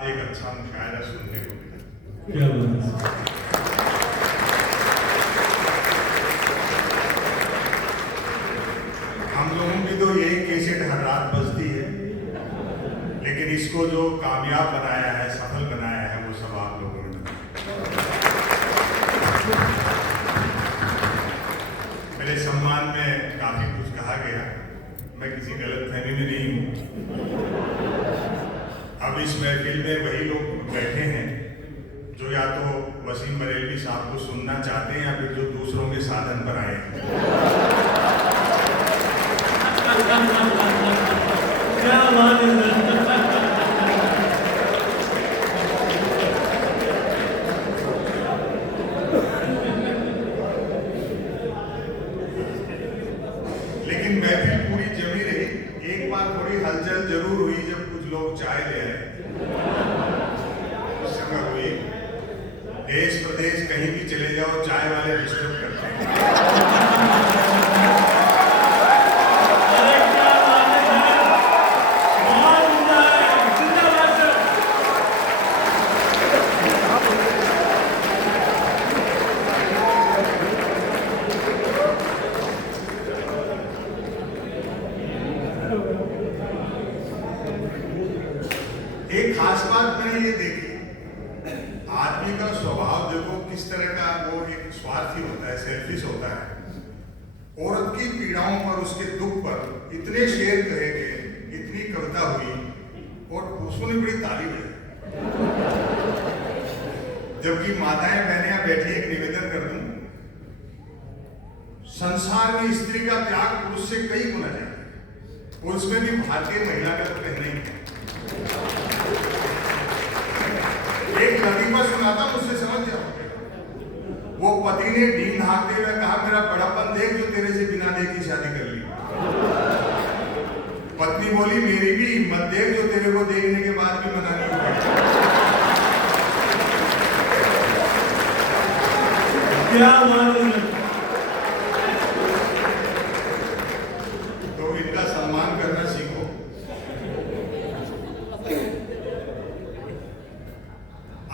एक अच्छा मुशायरा सुनने को मिला। क्या बात है। हम लोगों की तो यही कैसेट हर रात बजती है, लेकिन इसको जो कामयाब बनाया है, सफल बनाया है, वो सब आप लोगों ने बनाया। मेरे सम्मान में काफी कुछ कहा गया, मैं किसी गलतफहमी में नहीं हूँ। अब इस महफिल में वही लोग बैठे हैं जो या तो वसीम बरेलवी साहब को सुनना चाहते हैं या फिर जो दूसरों के साधन पर आए हैं। क्या बात है। लेकिन महफिल पूरी जमी रही। एक बार थोड़ी हलचल जरूर हुई जब कुछ लोग चाय ले आए। उस समय हुई, देश प्रदेश कहीं भी चले जाओ चाय वाले डिस्टर्ब करते हैं। एक खास बात मैंने ये देखी, आदमी का स्वभाव देखो किस तरह का, वो एक स्वार्थी होता है, सेल्फिश होता है। औरत की पीड़ाओं पर, उसके दुख पर इतने शेर कहे गए, इतनी कविता हुई और पुरुषों ने बड़ी ताली बजाई। जबकि माताएं बहनें बैठी, एक निवेदन कर दूं, संसार में स्त्री का त्याग पुरुष से कई गुना ज्यादा है। पुरुष में भी भारतीय महिला का तो कहना ही है। एक लतीफा सुनाता, मुझसे समझ जाओगे। वो पति ने डीन हाँकते हुए कहा, मेरा बड़ापन देख जो तेरे से बिना देखे शादी कर ली। पत्नी बोली, मेरी भी हिम्मत देख जो तेरे को देखने के बाद भी मना नहीं हुआ। क्या बात है। तो इनका सम्मान करना सीखो।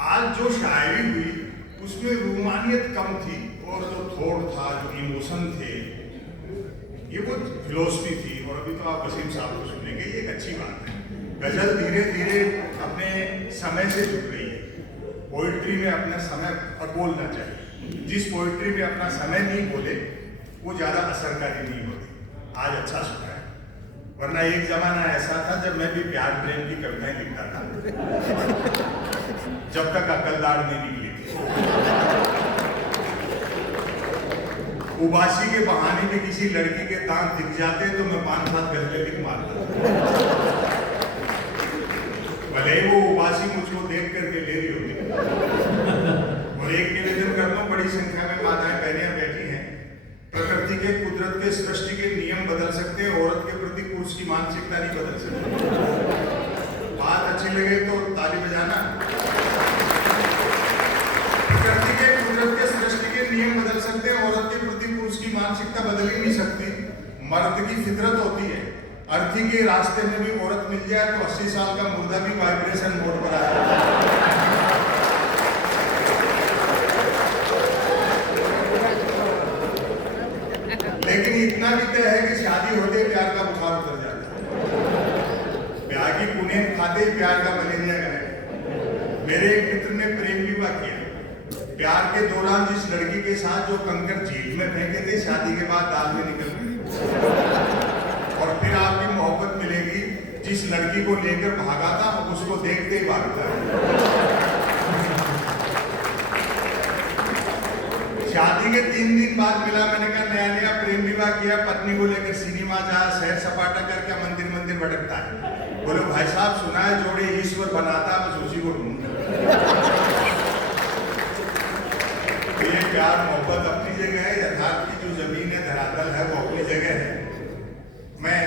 आज जो शायरी हुई उसमें रूमानियत कम थी और जो थोड़ था, जो इमोशन थे, ये वो फिलोसफी थी। और अभी तो आप वसीम साहब को सुनेंगे, ये एक अच्छी बात है। गजल धीरे धीरे अपने समय से जुड़ रही है। पोइट्री में अपना समय बोलना चाहिए। जिस पोइट्री में अपना समय नहीं बोले वो ज्यादा असरकारी नहीं होती। आज अच्छा सुना है, वरना एक जमाना ऐसा था जब मैं भी प्यार प्रेम की कविताएं लिखता था, जब तक अकलदार नहीं निकली थी। उबासी के बहाने में किसी लड़की के दांत दिख जाते तो मैं 5-7 गजलें लिख मारता। भले ही वो उबासी मुझको देख करके ले रही होती। और एक निवेदन करता हूं, बड़ी संख्या में माताएं बहनें बैठी हैं। प्रकृति के, कुदरत के, सृष्टि के नियम बदल सकते हैं, औरत के प्रति पुरुष की मानसिकता नहीं बदल सकती। बात अच्छी लगे तो ताली बजाना। प्रकृति के, कुदरत के, सृष्टि के नियम बदल सकते हैं, औरत के प्रति पुरुष की मानसिकता बदल ही नहीं सकती। मर्द की फितरत होती है, अर्थी के रास्ते में भी औरत मिल जाए तो 80 साल का मुर्दा भी वाइब्रेशन मोड पर आ जाए। लेकिन इतना भी तय है कि शादी होते प्यार का बुखार उतर जाता है। प्यार की पुण्य खाते ही प्यार का मलेरिया गए। मेरे एक मित्र ने प्रेम विवाह किया। प्यार के दौरान जिस लड़की के साथ जो कंकर झील में फेंके थे, शादी के बाद दाल में निकल गए। और फिर आपकी मोहब्बत मिलेगी जिस लड़की को लेकर भागा था, उसको देखते ही भागता है। शादी के 3 दिन बाद मिला, मैंने कहा नया नया प्रेम विवाह किया, पत्नी को लेकर सिनेमा जा, सैर सपाटा करके मंदिर मंदिर भटकता है। बोले भाई साहब, सुना है जोड़े ईश्वर बनाता, बस उसी को ढूंढता। ये प्यार मोहब्बत अपनी जगह है, यथार्थ की जो जमीन है, धरातल है, वो अपनी जगह है। मैं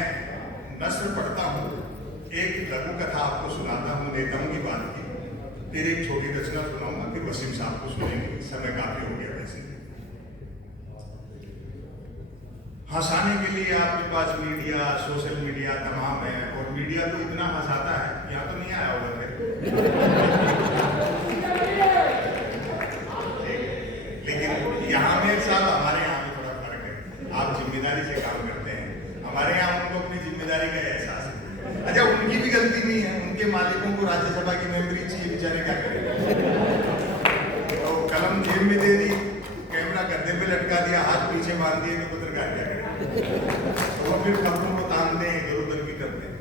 नस्र पढ़ता हूँ, एक लघु कथा आपको सुनाता हूँ नेताओं की बात की, फिर एक छोटी रचना सुनाऊंगा, फिर वसीम साहब को सुनेंगे। समय काफी हो गया वैसे। हंसाने के लिए आपके पास मीडिया, सोशल मीडिया तमाम है, और मीडिया तो इतना हंसाता है, यहाँ तो नहीं आया होगा। राज्यसभा की मेंबरी चाहिए, बेचारे क्या करेंगे। तो कलम जेब में दे दी, कैमरा गद्दे पे लटका दिया, हाथ पीछे बांध दिए, तो पत्रकार क्या करें। तो वो फिर खबरों को तानते हैं, इधर उधर भी करते हैं।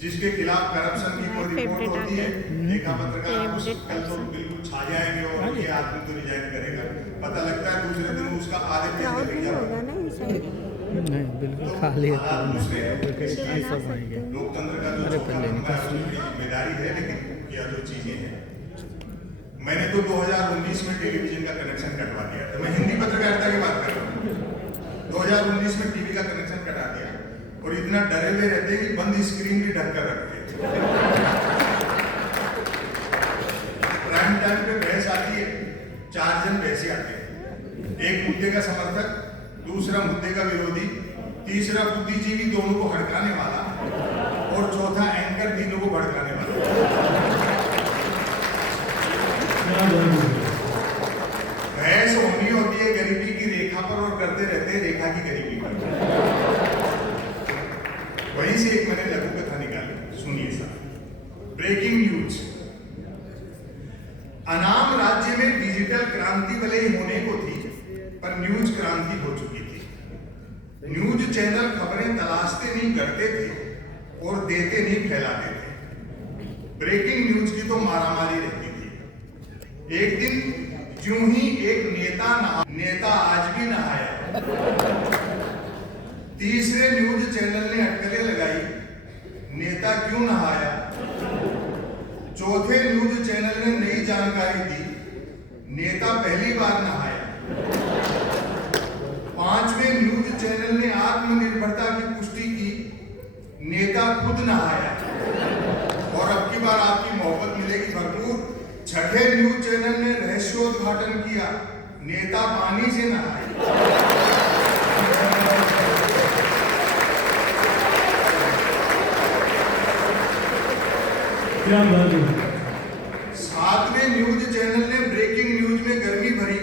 जिसके खिलाफ करप्शन की कोई रिपोर्ट होती है, देखा पत्रकार कल तो बिल्कुल छा जाएंगे और ये आदमी तो रिजाइन करेगा, पता लगता है दूसरे दिन उसका आधे पेज में लिख जाता। नहीं बिल्कुल खाली है सब लोकतंत्र का जो जिम्मेदारी है, लेकिन यह जो चीजें हैं, मैंने तो 2019 में टेलीविजन का कनेक्शन कटवा दिया था। मैं हिंदी पत्रकारिता की बात कर रहा हूँ। 2019 में टीवी का कनेक्शन कटा दिया और इतना डरे हुए रहते हैं कि बंद स्क्रीन भी ढक कर रखते हैं। प्राइम टाइम पे बहस आती है, 4 जन बहसी आते हैं, एक मुद्दे का समर्थक, दूसरा मुद्दे का विरोधी, तीसरा बुद्धिजीवी दोनों को हड़काने वाला और चौथा एंकर तीनों को भड़काने वाला। बहस होनी होती है गरीबी की रेखा पर और करते रहते हैं रेखा की गरीबी पर। वहीं से एक मैंने लघु कथा निकाली, सुनिए साहब। Breaking news. अनाम राज्य में डिजिटल क्रांति भले ही होने को थी, पर न्यूज क्रांति हो चुकी थी। न्यूज चैनल खबरें तलाशते नहीं करते थे और देते नहीं फैलाते थे। ब्रेकिंग न्यूज की तो मारामारी रहती थी। एक दिन यूं ही एक नेता आज भी नहाया। तीसरे न्यूज चैनल ने अटकलें लगाई, नेता क्यों नहाया। चौथे न्यूज चैनल ने नई जानकारी दी, नेता पहली बार नहाया। पांचवें न्यूज चैनल ने आत्मनिर्भरता की पुष्टि की, नेता खुद नहाया। और अब की बार आपकी मोहब्बत मिलेगी भरपूर। छठे न्यूज चैनल ने रहस्योद्घाटन किया, नेता पानी से नहाए। क्या बात है। 7वें न्यूज चैनल ने ब्रेकिंग न्यूज में गर्मी भरी,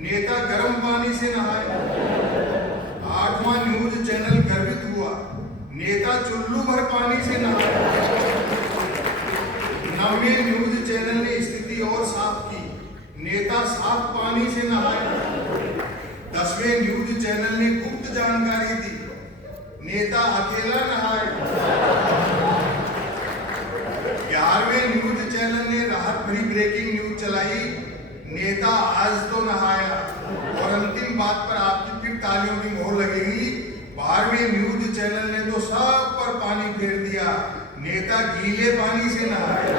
नेता गर्म पानी से नहाए। 8वां न्यूज चैनल गर्वित हुआ, नेता चुल्लू भर पानी से नहाए। 9वें न्यूज चैनल ने स्थिति और साफ की, नेता साफ पानी से नहाए। 10वें न्यूज चैनल ने गुप्त जानकारी दी, नेता अकेला नहाए। 11वें न्यूज चैनल ने राहत भरी ब्रेकिंग न्यूज चलाई, नेता आज तो नहाया। और अंतिम बात पर आपकी फिर तालियों की मोहर लगेगी। 12वें न्यूज चैनल ने तो सब पर पानी फेर दिया, नेता गीले पानी से नहाया।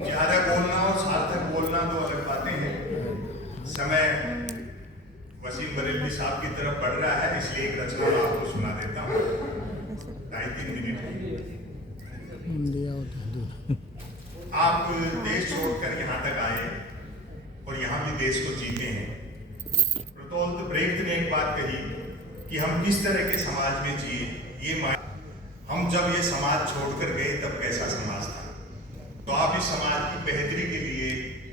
ज्यादा बोलना और सार्थक बोलना दो अलग बातें हैं। समय वसीम बरेलवी साहब की तरफ बढ़ रहा है, इसलिए एक रचना मैं आपको सुना देता हूँ। 2.5-3 मिनट। आप देश छोड़कर यहाँ तक आए और यहाँ भी देश को जीते हैं। बर्टोल्ट ब्रेख्त ने एक बात कही कि हम किस तरह के समाज में जिए, हम जब ये समाज छोड़कर गए तब कैसा समाज था। तो आप इस समाज की बेहतरी के लिए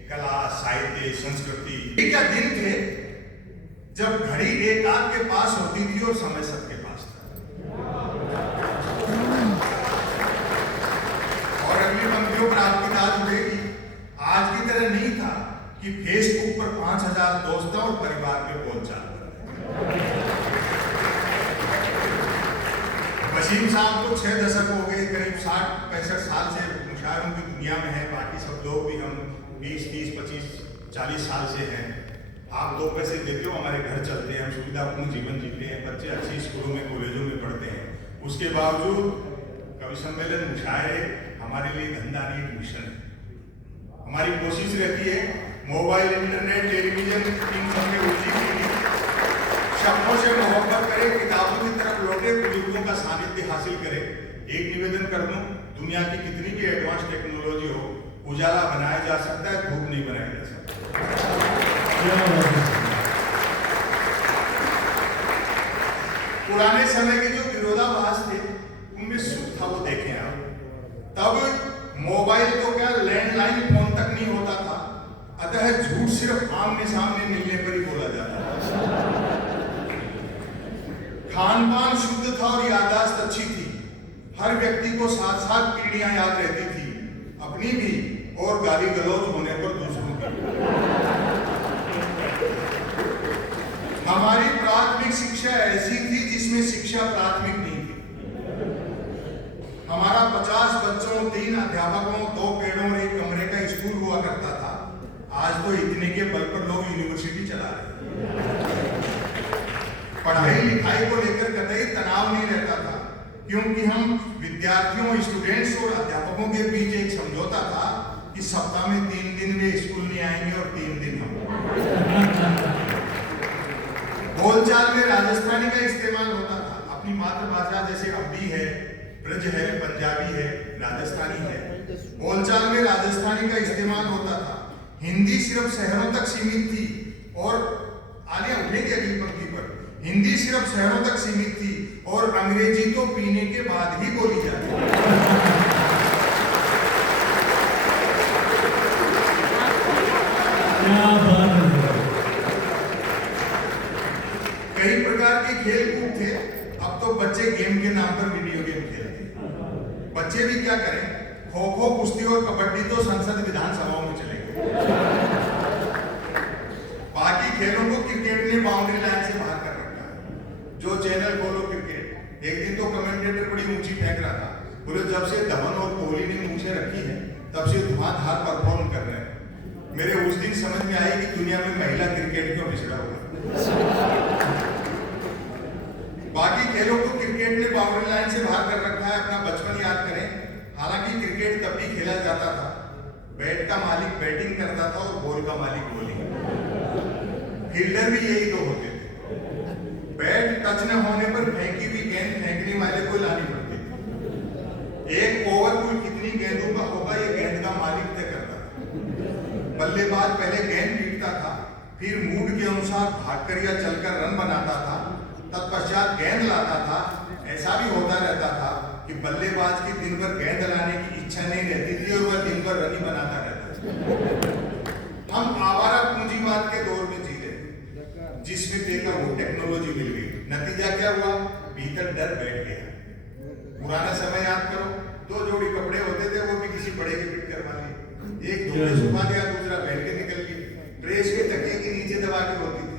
कला, साहित्य, संस्कृति, ये क्या दिन थे जब घड़ी एक आध के पास होती थी और समय सबके पास था। और अगली पंक्तियों पर आपकी दाद उड़ेगी। आज की तरह नहीं था कि फेसबुक पर 5000 दोस्त और परिवार में बोलचाल कर रहे हैं। वसीम साहब को 6 दशक हो गए, करीब 60-65 साल से मुशायरों की दुनिया में है। बाकी सब लोग भी हम 20, 30, 25, 40 साल से हैं। आप 2 पैसे देते हो, हमारे घर चलते हैं, हम सुविधापूर्ण जीवन जीते हैं, बच्चे अच्छी स्कूलों में, कॉलेजों में पढ़ते हैं। उसके बावजूद कवि सम्मेलन, मुशायरे हमारे लिए धंधा नहीं, एक मिशन है। हमारी कोशिश रहती है मोबाइल, इंटरनेट, टेलीविजन, इन सब में रुचि की शब्दों से मोहब्बत करें, किताबों की तरफ लौटे, बुजुर्गों का सानिध्य हासिल करें। एक निवेदन कर दूं, दुनिया की कितनी भी एडवांस टेक्नोलॉजी हो, उजाला बनाया जा सकता है, धूप नहीं बनाया जा सकता। पुराने समय के जो विरोधाभास थे उनमें सुख था, वो देखें आप। तब मोबाइल तो क्या, लैंडलाइन फोन तक नहीं होता था। लगता है झूठ सिर्फ आमने सामने मिलने पर ही बोला जाता है। खान पान शुद्ध था और याददाश्त अच्छी थी। हर व्यक्ति को 7-7 पीढ़ियां याद रहती थी, अपनी भी और गाली गलौज होने पर दूसरों की। हमारी प्राथमिक शिक्षा ऐसी थी जिसमें शिक्षा प्राथमिक नहीं थी। हमारा 50 बच्चों, 3 अध्यापकों, 2 पेड़ों और 1 कमरे का स्कूल हुआ करता था। आज तो इतने के बल पर लोग यूनिवर्सिटी चला रहे। पढ़ाई लिखाई को लेकर कतई तनाव नहीं रहता था, क्योंकि हम विद्यार्थियों, स्टूडेंट्स और अध्यापकों के बीच एक समझौता था कि सप्ताह में 3 दिन वे स्कूल नहीं आएंगे और 3 दिन हम। बोलचाल में राजस्थानी का इस्तेमाल होता था। अपनी मातृभाषा जैसे अवधी है, ब्रज है, पंजाबी है, राजस्थानी है। बोलचाल में राजस्थानी का इस्तेमाल होता था। हिंदी सिर्फ शहरों तक सीमित थी और आने उठने की अगली पंक्ति पर हिंदी सिर्फ शहरों तक सीमित थी और अंग्रेजी तो पीने के बाद ही बोली जाती है। क्या बात है। कई प्रकार के खेल कूद थे। अब तो बच्चे गेम के नाम पर वीडियो गेम खेलते हैं। बच्चे भी क्या करें, खो खो, कुश्ती और कबड्डी तो संसद विधानसभाओं में चले गए। बाकी खेलों को क्रिकेट ने बाउंड्री लाइन से बाहर कर रखा है। जो चैनल खोलो क्रिकेट। एक दिन तो कमेंटेटर बड़ी ऊंची फेंक रहा था, बोले जब से धवन और कोहली ने मूछें रखी है तब से धुआंधार परफॉर्म कर रहे हैं। मेरे उस दिन समझ में आई कि दुनिया में महिला क्रिकेट क्यों पिछड़ा हुआ। बाकी खेलों को क्रिकेट ने बाउंड्री लाइन से बाहर कर रखा है। अपना बचपन याद करें। हालांकि क्रिकेट तब भी खेला जाता था। बैट का मालिक बैटिंग करता था और बॉल का मालिक बॉलिंग। फील्डर भी यही दो होते थे। बैट टच न होने पर फेंकी हुई गेंद फेंकने वाले को लानी पड़ती थी। एक ओवर कुल कितनी गेंदों का होगा ये गेंद का मालिक तय करता था। बल्लेबाज पहले गेंद पीटता था, फिर मूड के अनुसार भागकर या चलकर रन बनाता था, तत्पश्चात गेंद लाता था। ऐसा भी होता रहता था कि बल्लेबाज की दिन भर गेंद लाने की इच्छा नहीं रहती थी और वह दिन भर रन ही बनाता रहता था। हम आवारा पूंजीवाद के दौर में जी रहे, जिसमें देखा वो टेक्नोलॉजी मिल गई। नतीजा क्या हुआ, भीतर डर बैठ गया। पुराना समय याद करो, 2 जोड़ी कपड़े होते थे, वो भी किसी बड़े के फिट करवा लिए। एक धो के सुखा दिया, दूसरा पहन के निकल लिए। प्रेस के तकिए के नीचे दबा के होती थी।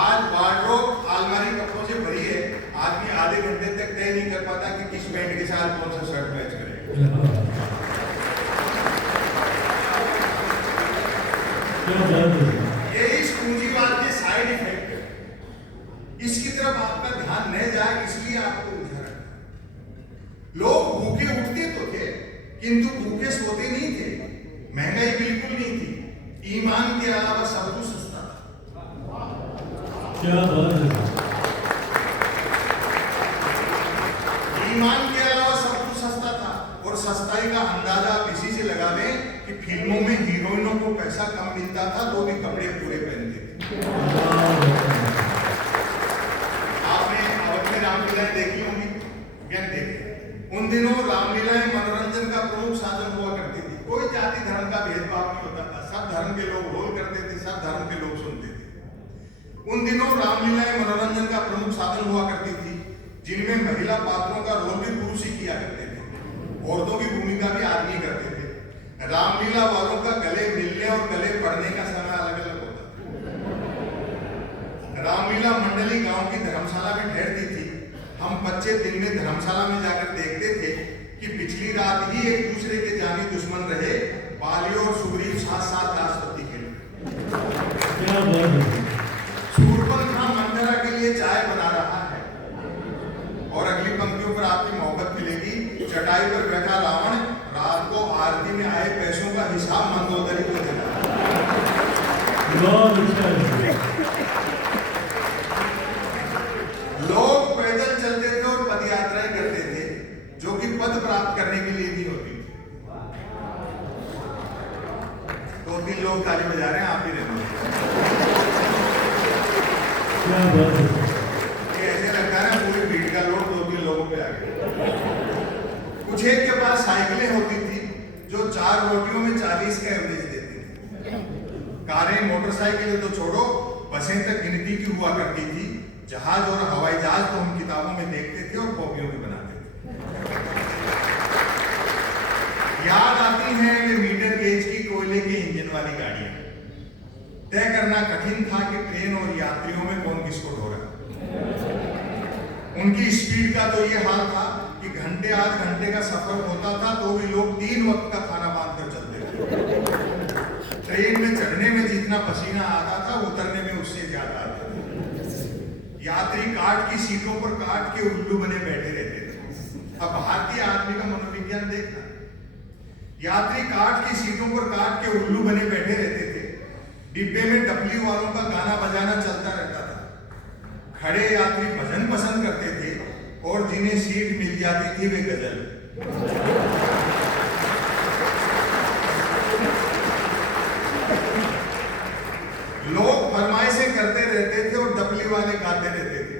आज वार्डरोब अलमारी कपड़ों से भरी है। आदमी आधे घंटे तक तय नहीं कर पाता कि किस पैंट के साथ कौन सा शर्ट मैच करे। ये इस पूंजीवाद के साइड इफेक्ट है। इसकी तरफ आपका ध्यान न जाए, इसलिए आपको उलझा रखा। लोग भूखे उठते तो थे, किंतु भूखे सोते नहीं थे। महंगाई बिल्कुल नहीं थी। ईमान के अलावा सब कुछ सस्ता था। क्या बात है। ईमान के अलावा सब कुछ सस्ता था और सस्ताई का अंदाजा आप इसी से लगा लें कि फिल्मों में हीरोइनों को पैसा कम मिलता था तो भी कपड़े पूरे पहनते थे। आपने अवध में रामलीलाएं देखी होंगी, क्या देखे। उन दिनों रामलीलाएं मनोरंजन का प्रमुख साधन हुआ करती थी। कोई जाति धर्म का भेदभाव नहीं होता था। सब धर्म के लोग रोल करते थे, सब धर्म के लोग सुनते थे। उन दिनों रामलीलाएं मनोरंजन का प्रमुख साधन हुआ करती थी, जिनमें महिला पात्रों का रोल भी पुरुष ही किया करते थे। औरतों की भूमिका भी आदमी करते थे। रामलीला वालों का गले मिलने और गले पड़ने का समय अलग अलग होता था। रामलीला मंडली गांव की धर्मशाला में ठहरती थी। हम बच्चे दिन में धर्मशाला में जाकर देखते थे कि पिछली रात ही एक दूसरे के जानी दुश्मन रहे बाली और सुग्रीव साथ साथ दासपत्ती खेले। शूर्पणखा मंथरा के लिए चाय बना रहा है और अगली पंक्तियों पर आपकी मोहब्बत मिलेगी। चटाई पर बैठा रावण रात को आरती में आए पैसों का हिसाब मंदोदरी को देना। लोग पैदल चलते थे और पद यात्राएं करते थे, जो कि पद प्राप्त करने के लिए नहीं होती थी। 2-3 लोग ताली बजा रहे हैं, आप ही रहते। ऐसे लगता है पूरी भीड़ का लोड 2-3 लोगों पे आ गया। कुछ एक के पास साइकिलें होती थी जो 4 रोटियों में 40 का एवरेज देती थी। कारें मोटरसाइकिलें तो छोड़ो, बसें तक गिनती की हुआ करती थी। जहाज और हवाई जहाज तो हम किताबों में देखते थे और कॉपियों में बनाते थे। याद आती हैं वे मीटर गेज की कोयले के इंजन वाली गाड़ियां। तय करना कठिन था कि ट्रेन और यात्रियों में कौन किसको ढोरा। उनकी स्पीड का तो ये हाल था कि घंटे आध घंटे का सफर होता था तो भी लोग 3 वक्त का खाना बांध कर चलते थे। ट्रेन में चढ़ने में जितना पसीना आता था उतरने में उससे ज्यादा आता था। यात्री काट की सीटों पर काट के उल्लू बने बैठे रहते थे। अब भारतीय आदमी का मनोविज्ञान देखना। यात्री काट की सीटों पर काट के उल्लू बने बैठे रहते थे। डिब्बे में डपली वालों का गाना बजाना चलता रहता था। खड़े यात्री भजन पसंद करते थे और जिन्हें सीट मिल जाती थी वे गजल। लोग फरमाइशें करते रहते थे और डपली वाले गाते रहते थे।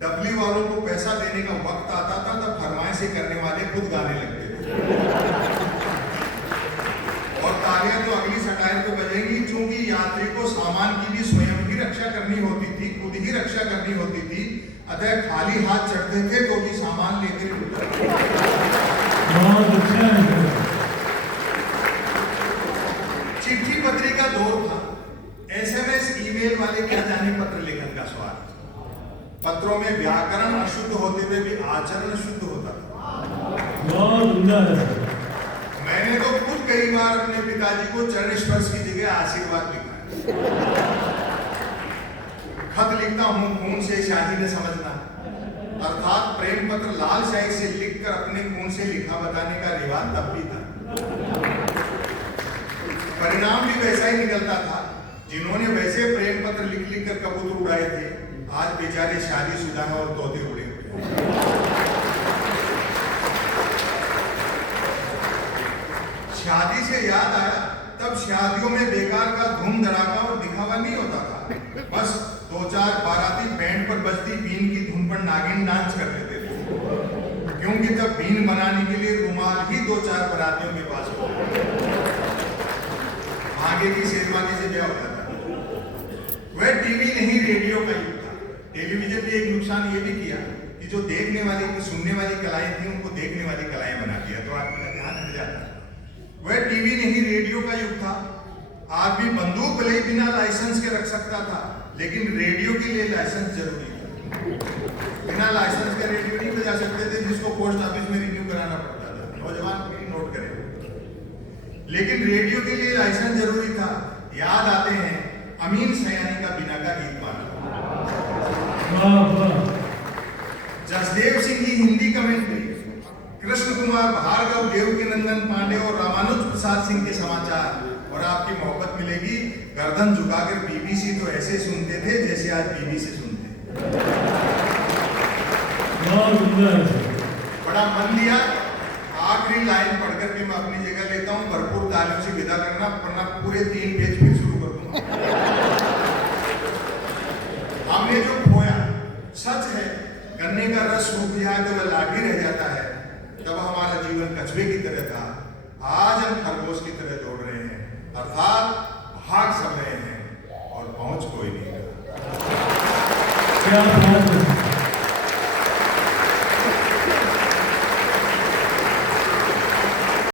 डपली वालों को पैसा देने का वक्त आता था तब फरमाइशें करने वाले खुद गाने लगते थे। और तालियां तो अगली सटायर पे बजेंगी, क्योंकि यात्री को सामान की भी स्वयं ही रक्षा करनी होती थी, खुद ही रक्षा करनी होती थी। अतः खाली हाथ चढ़ते थे तो भी सामान लेकर बहुत अच्छा है। चिट्ठी पत्री का दौर था। SMS ईमेल वाले क्या जाने पत्र लेखन का स्वाद। पत्रों में व्याकरण अशुद्ध होते हुए भी आचरण शुद्ध होता था। बहुत उम्दा है। मैंने तो खुद कई बार अपने पिताजी को चरण स्पर्श की जगह आशीर्वाद लिखा है। खत लिखता हूं खून से शाही ने समझना, अर्थात प्रेम पत्र लाल शाही से लिखकर अपने खून से लिखा बताने का रिवाज तब भी था। परिणाम भी वैसा ही निकलता था। जिन्होंने वैसे प्रेम पत्र लिख लिख कर कबूतर उड़ाए थे आज बेचारे शादीशुदा हैं और तोते उड़े हुए। शादी से याद आया, तब शादियों में बेकार का धूम धड़ाका और दिखावा नहीं होता था। बस 2-4 बाराती बैंड पर बजती बीन की धुन पर नागिन डांस कर लेते थे, क्योंकि तब बीन बनाने के लिए रुमाल ही 2-4 बारातियों के पास होता। आगे की शेरवानी से ब्याह हो जाता। वह टीवी नहीं रेडियो का युग था। टेलीविजन ने एक नुकसान ये भी किया कि जो देखने वाली सुनने वाली कलाएं थी उनको देखने वाली कलाएं बना दिया, तो आदमी का ध्यान हट जाता। वह टीवी नहीं रेडियो का युग था। आदमी बंदूक भले ही बिना लाइसेंस के रख सकता था, लेकिन रेडियो के लिए लाइसेंस जरूरी था। बिना लाइसेंस के रेडियो नहीं बजा सकते थे, जिसको पोस्ट ऑफिस में रिन्यू कराना पड़ता था। नौजवान पीढ़ी नोट करें, लेकिन रेडियो के लिए लाइसेंस जरूरी था। याद आते हैं अमीन सयानी का बिना का गीत गाना। जसदेव सिंह की हिंदी कमेंट्री, कृष्ण कुमार भार्गव, देवकीनंदन पांडे और रामानुज प्रसाद सिंह के समाचार, और आपकी मोहब्बत मिलेगी। गर्दन झुकाकर BBC तो ऐसे सुनते थे जैसे आज BBC सुनते। बड़ा मन लिया। आखिरी लाइन पढ़कर के मैं अपनी जगह लेता हूँ। भरपूर तालियों से विदा करना, वरना पूरे 3 पेज फिर शुरू कर दूंगा। हमने जो खोया, सच है, गन्ने का रस सूख जाए तो वह लाठी रह जाता है। तब हमारा जीवन कछुए की तरह था, आज हम खरगोश की तरह दौड़ रहे हैं, अर्थात भाग सब रहे हैं और पहुंच कोई नहीं रहा। क्या बात है।